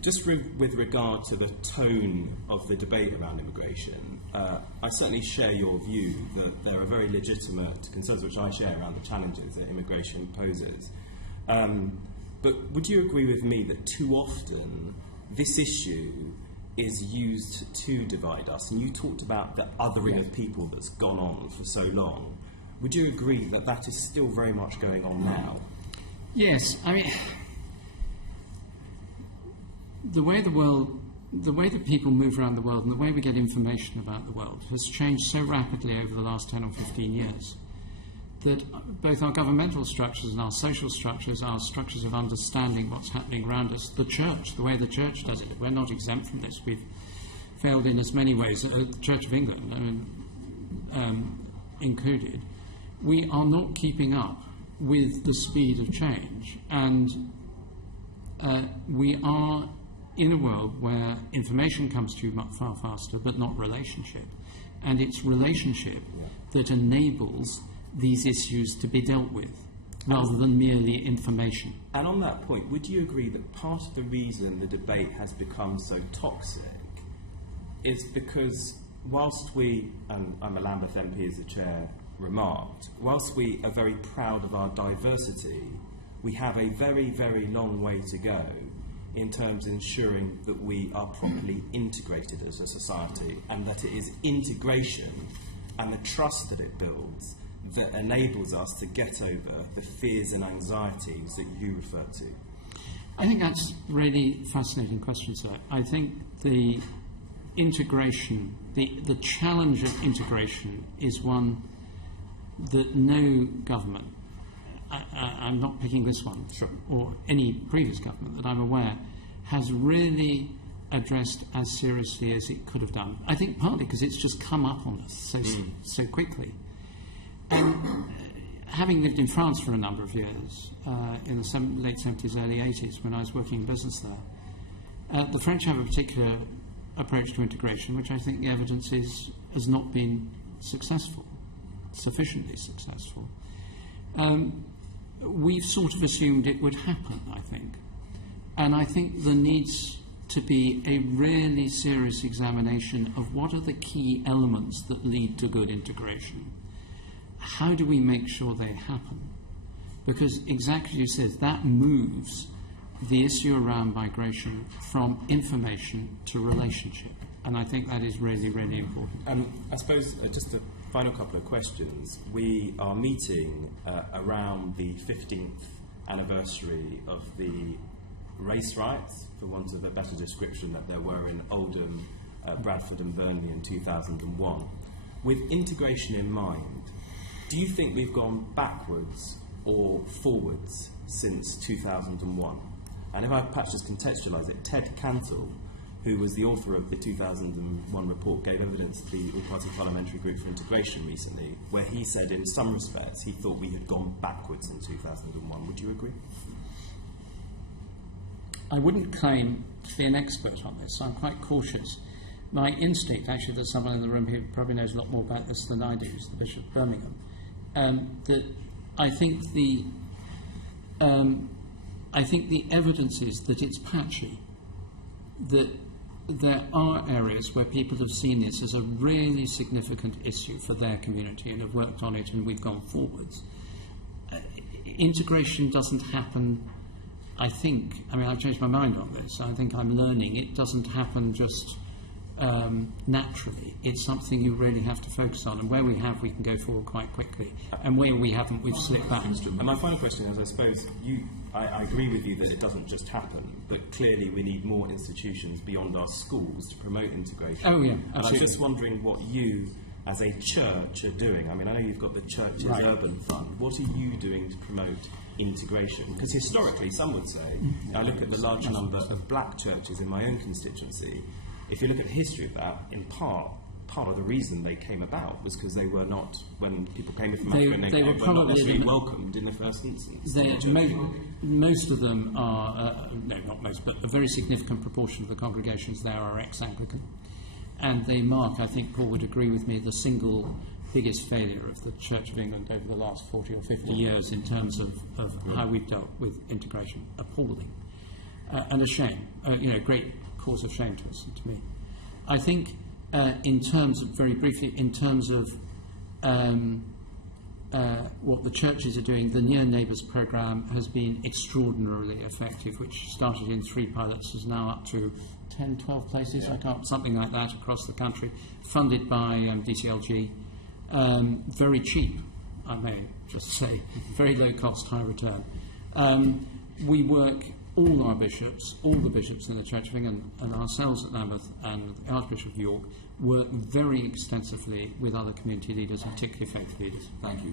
Just with regard to the tone of the debate around immigration, I certainly share your view that there are very legitimate concerns, which I share, around the challenges that immigration poses. But would you agree with me that too often this issue is used to divide us? And you talked about the othering of people that's gone on for so long. Would you agree that that is still very much going on now? Yes, I mean, the way that people move around the world and the way we get information about the world has changed so rapidly over the last 10 or 15 years that both our governmental structures and our social structures, our structures of understanding what's happening around us, the church, the way the church does it, we're not exempt from this. We've failed in as many ways, the Church of England included. We are not keeping up with the speed of change, and we are in a world where information comes to you much far faster, but not relationship. And it's relationship that enables these issues to be dealt with, rather than merely information. And on that point, would you agree that part of the reason the debate has become so toxic is because whilst we, and I'm a Lambeth MP as the chair remarked, whilst we are very proud of our diversity, we have a very, very long way to go in terms of ensuring that we are properly integrated as a society, and that it is integration and the trust that it builds that enables us to get over the fears and anxieties that you referred to. I think that's a really fascinating question, sir. I think the integration, the challenge of integration is one that no government, I'm not picking this one, sure, or any previous government that I'm aware, has really addressed as seriously as it could have done. I think partly because it's just come up on us so quickly. And having lived in France for a number of years, in the late 70s, early 80s, when I was working in business there, the French have a particular approach to integration, which I think the evidence has not been successful, sufficiently successful. We've sort of assumed it would happen, I think. And I think there needs to be a really serious examination of what are the key elements that lead to good integration. How do we make sure they happen? Because exactly as you said, that moves the issue around migration from information to relationship. And I think that is really, really important. I suppose just a final couple of questions. We are meeting around the 15th anniversary of the race riots, for want of a better description, that there were in Oldham, Bradford and Burnley in 2001. With integration in mind, do you think we've gone backwards or forwards since 2001? And if I perhaps just contextualise it, Ted Cantle, who was the author of the 2001 report, gave evidence to the All-Party Parliamentary Group for Integration recently, where he said in some respects he thought we had gone backwards in 2001. Would you agree? I wouldn't claim to be an expert on this, so I'm quite cautious. My instinct, actually, there's someone in the room who probably knows a lot more about this than I do, who's the Bishop of Birmingham, that I think the evidence is that it's patchy, that there are areas where people have seen this as a really significant issue for their community and have worked on it, and we've gone forwards. Integration doesn't happen, I think, I've changed my mind on this, I think I'm learning, it doesn't happen just naturally. It's something you really have to focus on, and where we have, we can go forward quite quickly, and where we haven't, we've slipped back. And my final question is, I suppose, I agree with you that it doesn't just happen, but clearly we need more institutions beyond our schools to promote integration. Oh, yeah, absolutely. And I was just wondering what you, as a church, are doing. I know you've got the Churches Urban Fund. What are you doing to promote integration? Because historically, some would say, I look at the large number of black churches in my own constituency. If you look at the history of that, in part of the reason they came about was because they were not, when people came from Africa, they were not necessarily welcomed in the first instance. Most of them are, no, not most, but a very significant proportion of the congregations there are ex-Anglican. And they mark, I think Paul would agree with me, the single biggest failure of the Church of England over the last 40 or 50 years in terms of how we've dealt with integration. Appalling. and a shame, great cause of shame to us and to me. I think, in terms of, very briefly, in terms of what the churches are doing, the Near Neighbours programme has been extraordinarily effective, which started in 3 pilots, is now up to 10, 12 places, something like that across the country, funded by DCLG. Very cheap, I may just say, very low cost, high return. We work, all our bishops, all the bishops in the Church of England and ourselves at Lambeth and the Archbishop of York work very extensively with other community leaders, and particularly faith leaders. Thank you.